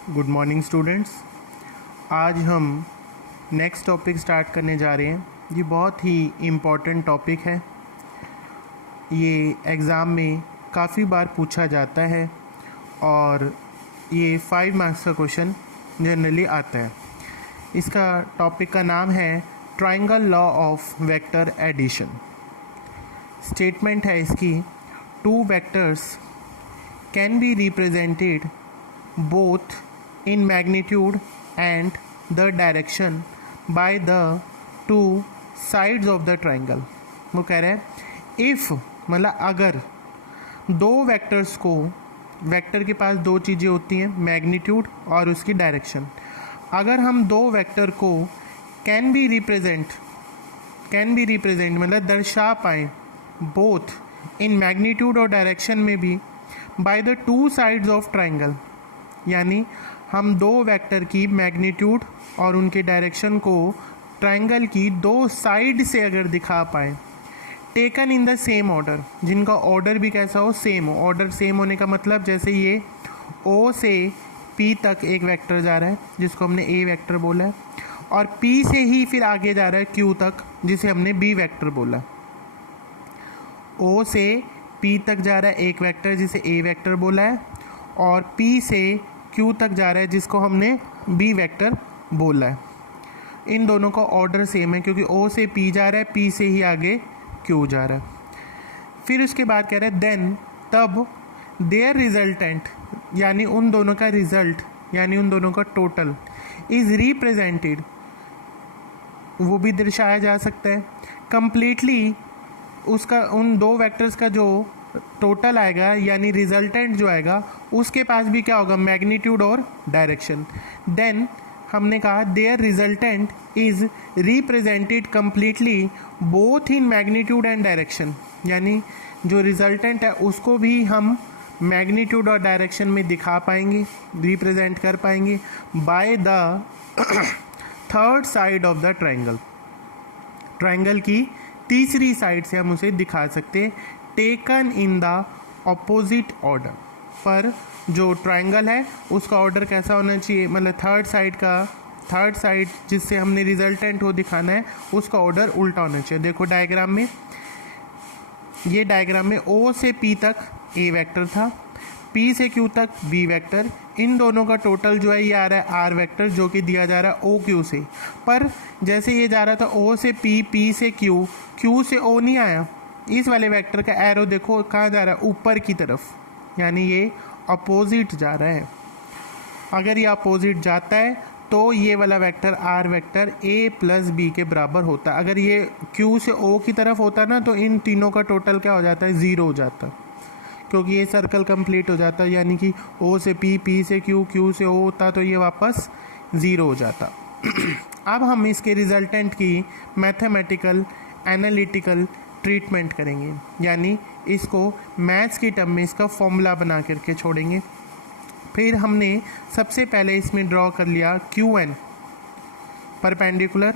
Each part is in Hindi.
Good morning students. आज हम नेक्स्ट टॉपिक स्टार्ट करने जा रहे हैं। ये बहुत ही इम्पॉर्टेंट टॉपिक है। ये एग्ज़ाम में काफ़ी बार पूछा जाता है और ये 5 मार्क्स का क्वेश्चन जनरली आता है। इसका टॉपिक का नाम है triangle law of vector addition. Statement है इसकी, 2 vectors can be represented both in magnitude and the direction by the 2 sides of the triangle। वो कह रहे हैं इफ़ मतलब अगर 2 वेक्टर्स को, वेक्टर के पास 2 चीज़ें होती हैं, मैग्नीट्यूड और उसकी डायरेक्शन। अगर हम 2 वेक्टर को कैन बी रिप्रेजेंट मतलब दर्शा पाएँ बोथ इन मैग्नीट्यूड और डायरेक्शन में भी by the 2 sides of triangle, यानी हम 2 वेक्टर की मैग्नीट्यूड और उनके डायरेक्शन को ट्रायंगल की 2 साइड से अगर दिखा पाए, taken in the same order, जिनका ऑर्डर भी कैसा हो, सेम हो। ऑर्डर सेम होने का मतलब जैसे ये O से P तक एक वेक्टर जा रहा है जिसको हमने A वेक्टर बोला है, और P से ही फिर आगे जा रहा है Q तक जिसे हमने B वेक्टर बोला। O से P तक जा रहा है एक वेक्टर जिसे A वेक्टर बोला है, और P से Q तक जा रहा है जिसको हमने B वेक्टर बोला है। इन दोनों का ऑर्डर सेम है क्योंकि O से P जा रहा है, P से ही आगे Q जा रहा है। फिर उसके बाद कह रहा है देन तब देयर रिजल्टेंट, यानी उन दोनों का रिजल्ट यानी उन दोनों का टोटल इज़ रिप्रेजेंटेड, वो भी दर्शाया जा सकता है कम्प्लीटली। उसका उन 2 वेक्टर्स का जो टोटल आएगा यानी रिजल्टेंट जो आएगा उसके पास भी क्या होगा, मैग्नीट्यूड और डायरेक्शन। देन हमने कहा their resultant is represented completely both in magnitude and direction, यानी जो रिजल्टेंट है उसको भी हम मैग्नीट्यूड और डायरेक्शन में दिखा पाएंगे, रिप्रेजेंट कर पाएंगे by the third side of the triangle. Triangle की तीसरी साइड से हम उसे दिखा सकते हैं, taken in the opposite order. पर जो ट्रायंगल है उसका ऑर्डर कैसा होना चाहिए, मतलब थर्ड साइड जिससे हमने रिजल्टेंट हो दिखाना है उसका ऑर्डर उल्टा होना चाहिए। देखो डायग्राम में, ये डायग्राम में O से P तक A वेक्टर था, P से Q तक B वेक्टर, इन दोनों का टोटल जो है ये आ रहा है R वेक्टर जो कि दिया जा रहा है OQ से। पर जैसे ये जा रहा था O से P, P से Q, Q से O नहीं आया, इस वाले वेक्टर का एरो देखो कहाँ जा रहा है, ऊपर की तरफ, यानी ये अपोजिट जा रहा है। अगर ये अपोजिट जाता है तो ये वाला vector R vector A plus B के बराबर होता है। अगर ये Q से O की तरफ होता ना तो इन तीनों का टोटल क्या हो जाता है, 0 हो जाता, क्योंकि ये सर्कल कंप्लीट हो जाता है, यानी कि O से P, P से Q, Q से O होता तो ये वापस 0 हो जाता। अब हम इसके रिजल्टेंट की मैथमेटिकल एनालिटिकल ट्रीटमेंट करेंगे, यानी इसको मैथ्स की टर्म में इसका फॉर्मूला बना करके छोड़ेंगे। फिर हमने सबसे पहले इसमें ड्रॉ कर लिया QN परपेंडिकुलर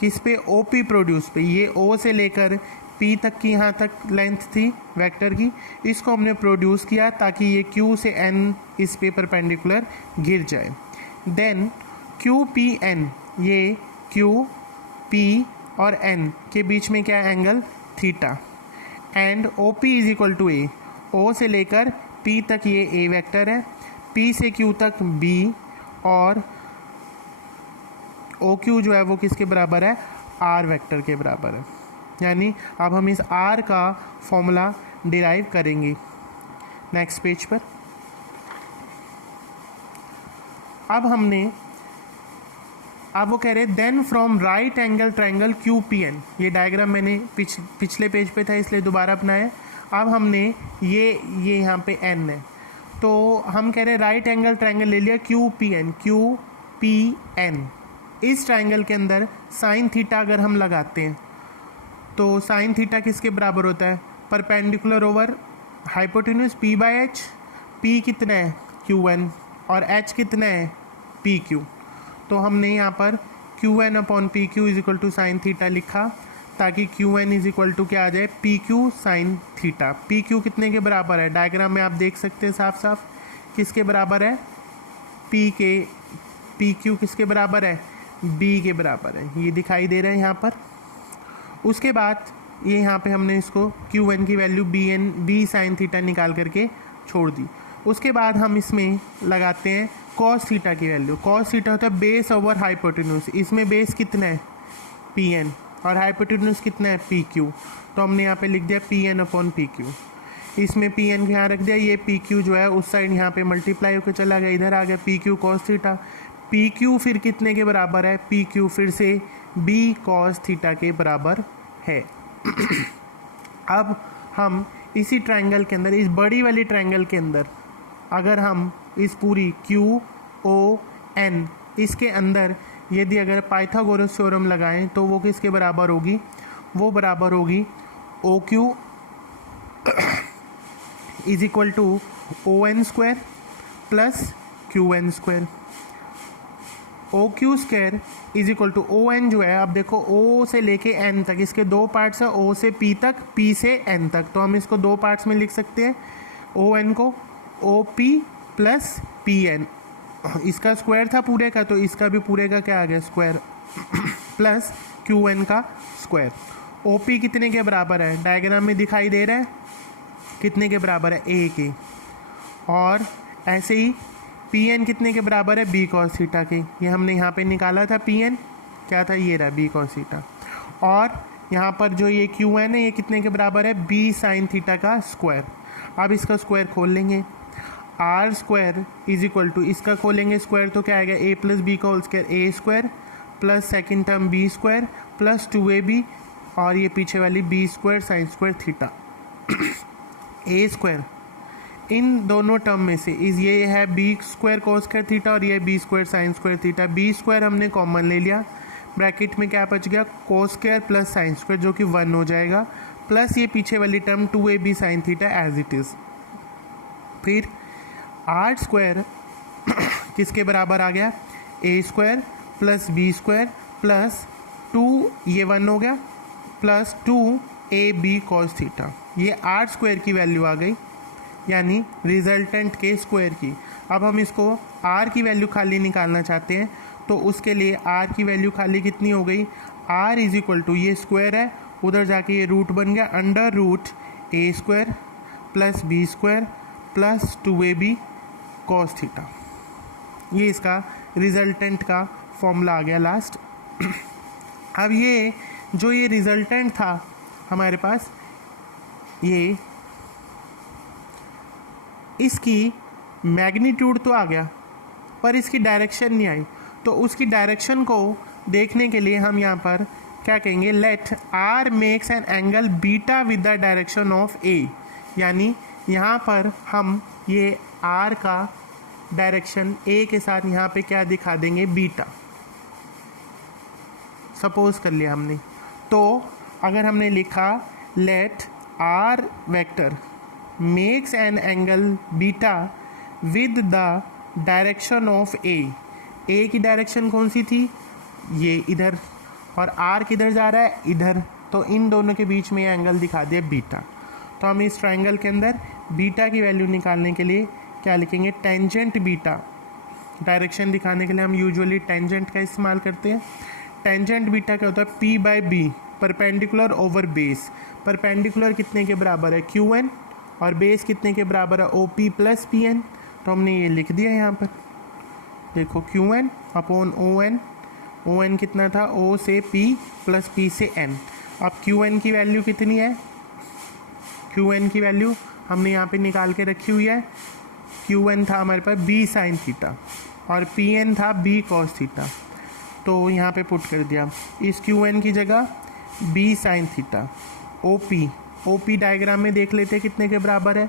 किस पे, OP प्रोड्यूस पे। ये O से लेकर P तक की यहाँ तक लेंथ थी वेक्टर की, इसको हमने प्रोड्यूस किया ताकि ये Q से N इस पे परपेंडिकुलर गिर जाए। देन QPN, ये Q, P और N के बीच में क्या angle, theta. And OP is equal to A, O से लेकर P तक ये A वेक्टर है, P से Q तक B, और OQ जो है वो किसके बराबर है, R वेक्टर के बराबर है। यानी अब हम इस R का फॉर्मूला डिराइव करेंगे। नेक्स्ट पेज पर अब वो कह रहे हैं then from right angle triangle QPN, ये डायग्राम मैंने पिछले पेज पे था इसलिए दोबारा अपनाया। अब हमने ये यहाँ पे N है तो हम कह रहे हैं राइट एंगल ट्रायंगल ले लिया QPN। इस ट्रायंगल के अंदर साइन थीटा अगर हम लगाते हैं तो साइन थीटा किसके बराबर होता है, perpendicular over hypotenuse P/H। P कितना है, QN, और H कितना है, PQ। तो हमने यहाँ पर QN upon PQ is equal to sine theta लिखा ताकि QN इज इक्वल टू क्या आ जाए, PQ साइन थीटा। PQ कितने के बराबर है, डायग्राम में आप देख सकते हैं साफ साफ किसके बराबर है, पी क्यू किसके बराबर है, बी के बराबर है, ये दिखाई दे रहा है यहाँ पर। उसके बाद ये यहाँ पे हमने इसको क्यू एन की वैल्यू बी साइन थीटा निकाल करके छोड़ दी। उसके बाद हम इसमें लगाते हैं कॉस थीटा की वैल्यू। कॉस थीटा होता है बेस ओवर हाइपोटेन्यूज, इसमें बेस कितना है पी एन और हाइपोटेन्यूज कितना है पी क्यू, तो हमने यहाँ पे लिख दिया P N upon P Q. इसमें पी एन यहाँ रख दिया, ये पी क्यू जो है उस साइड यहाँ पे मल्टीप्लाई होकर चला गया, इधर आ गया P Q cos theta. P Q फिर कितने के बराबर है, पी क्यू फिर से बी कॉस थीटा के बराबर है। अब हम इसी ट्रायंगल के अंदर, इस बड़ी वाली ट्रायंगल के अंदर अगर हम इस पूरी क्यू ओ एन इसके अंदर यदि अगर पाइथागोरस थ्योरम लगाएं तो वो किसके बराबर होगी, वो बराबर होगी O Q is equal to O N square plus Q N square. O Q square is equal to O N जो है, अब देखो ओ से लेके एन तक इसके दो पार्ट्स है, ओ से पी तक, पी से एन तक, तो हम इसको दो पार्ट्स में लिख सकते हैं। ओ एन को O P plus P N, इसका स्क्वायर था पूरे का तो इसका भी पूरे का क्या आ गया स्क्वायर प्लस क्यू एन का स्क्वायर। ओ पी कितने के बराबर है, डायग्राम में दिखाई दे रहा है कितने के बराबर है, ए के। और ऐसे ही पी एन कितने के बराबर है, बी कॉस थीटा के। ये हमने यहाँ पे निकाला था पी एन क्या था, ये रहा बी कॉस थीटा। और यहाँ पर जो ये क्यू एन है ये कितने के बराबर है, बी साइन थीटा का स्क्वायर। अब इसका स्क्वायर खोल लेंगे, R square is equal to, इसका खोलेंगे स्क्वायर तो क्या आएगा, ए प्लस बी का whole square A square plus second term B square plus 2ab और ये पीछे वाली B square sine square theta. A square इन दोनों टर्म में से इस ये है B square cos square theta और ये B square sine square theta. B square हमने कॉमन ले लिया, ब्रैकेट में क्या बच गया cos square plus sine square जो कि 1 हो जाएगा, प्लस ये पीछे वाली term 2ab sine theta as it is. फिर आर स्क्वायर किसके बराबर आ गया, A square plus B square plus 2 ये 1 हो गया प्लस 2ab कॉस थीटा। ये आर स्क्वायर की वैल्यू आ गई यानी रिजल्टेंट के स्क्वायर की। अब हम इसको आर की वैल्यू खाली निकालना चाहते हैं तो उसके लिए आर की वैल्यू खाली कितनी हो गई, आर इज इक्वल टू ये स्क्वायर है उधर जाके ये रूट बन गया under root A square plus B square plus 2ab cos theta. ये इसका रिजल्टेंट का फॉर्मूला आ गया लास्ट। अब ये जो ये रिजल्टेंट था हमारे पास, ये इसकी मैग्नीट्यूड तो आ गया पर इसकी डायरेक्शन नहीं आई, तो उसकी डायरेक्शन को देखने के लिए हम यहाँ पर क्या कहेंगे, let R makes an angle beta with the direction of A. यानी यहाँ पर हम ये आर का डायरेक्शन ए के साथ यहाँ पे क्या दिखा देंगे, बीटा सपोज कर लिया हमने। तो अगर हमने लिखा let R vector makes an angle beta with the direction of A की डायरेक्शन कौन सी थी, ये इधर, और आर किधर जा रहा है, इधर, तो इन दोनों के बीच में ये एंगल दिखा दिया बीटा। तो हम इस ट्रायंगल के अंदर बीटा की वैल्यू निकालने के लिए क्या लिखेंगे, टेंजेंट बीटा। डायरेक्शन दिखाने के लिए हम यूजुअली टेंजेंट का इस्तेमाल करते हैं। टेंजेंट बीटा क्या होता है, P by B perpendicular over base. Perpendicular कितने के बराबर है, क्यू एन, और बेस कितने के बराबर है, O P plus P N. तो हमने ये लिख दिया यहाँ पर, देखो Q N upon O N. O N कितना था, ओ से पी प्लस पी से एन। अब क्यू एन की वैल्यू कितनी है, क्यू एन की वैल्यू हमने यहाँ पे निकाल के रखी हुई है। क्यू एन था हमारे पास बी साइन थीटा और पी एन था बी कॉस थीटा, तो यहाँ पे पुट कर दिया। इस क्यू एन की जगह B sine theta. O P diagram में देख लेते कितने के बराबर है,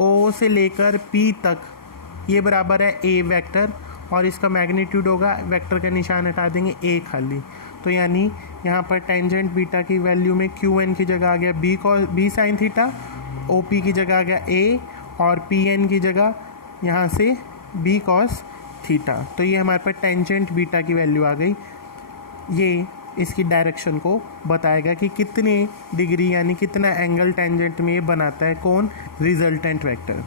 ओ से लेकर पी तक ये बराबर है ए वेक्टर, और इसका मैग्नीट्यूड होगा, वेक्टर का निशान हटा देंगे ए खाली। तो यानी यहाँ पर टेंजेंट बीटा की वैल्यू में क्यू एन की जगह आ गया B sine theta, O P की जगह आ गया ए, और पी एन की जगह यहाँ से बी कॉस थीटा। तो ये हमारे पास टेंजेंट बीटा की वैल्यू आ गई। ये इसकी डायरेक्शन को बताएगा कि कितने डिग्री यानी कितना एंगल टेंजेंट में ये बनाता है, कौन, रिजल्टेंट वेक्टर।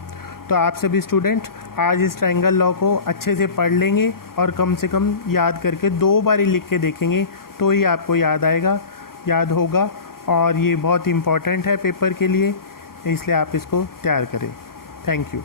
तो आप सभी स्टूडेंट आज इस ट्रायंगल लॉ को अच्छे से पढ़ लेंगे और कम से कम याद करके 2 बार ही लिख के देखेंगे तो ही आपको याद होगा और ये बहुत इम्पॉर्टेंट है पेपर के लिए, इसलिए आप इसको तैयार करें। Thank you.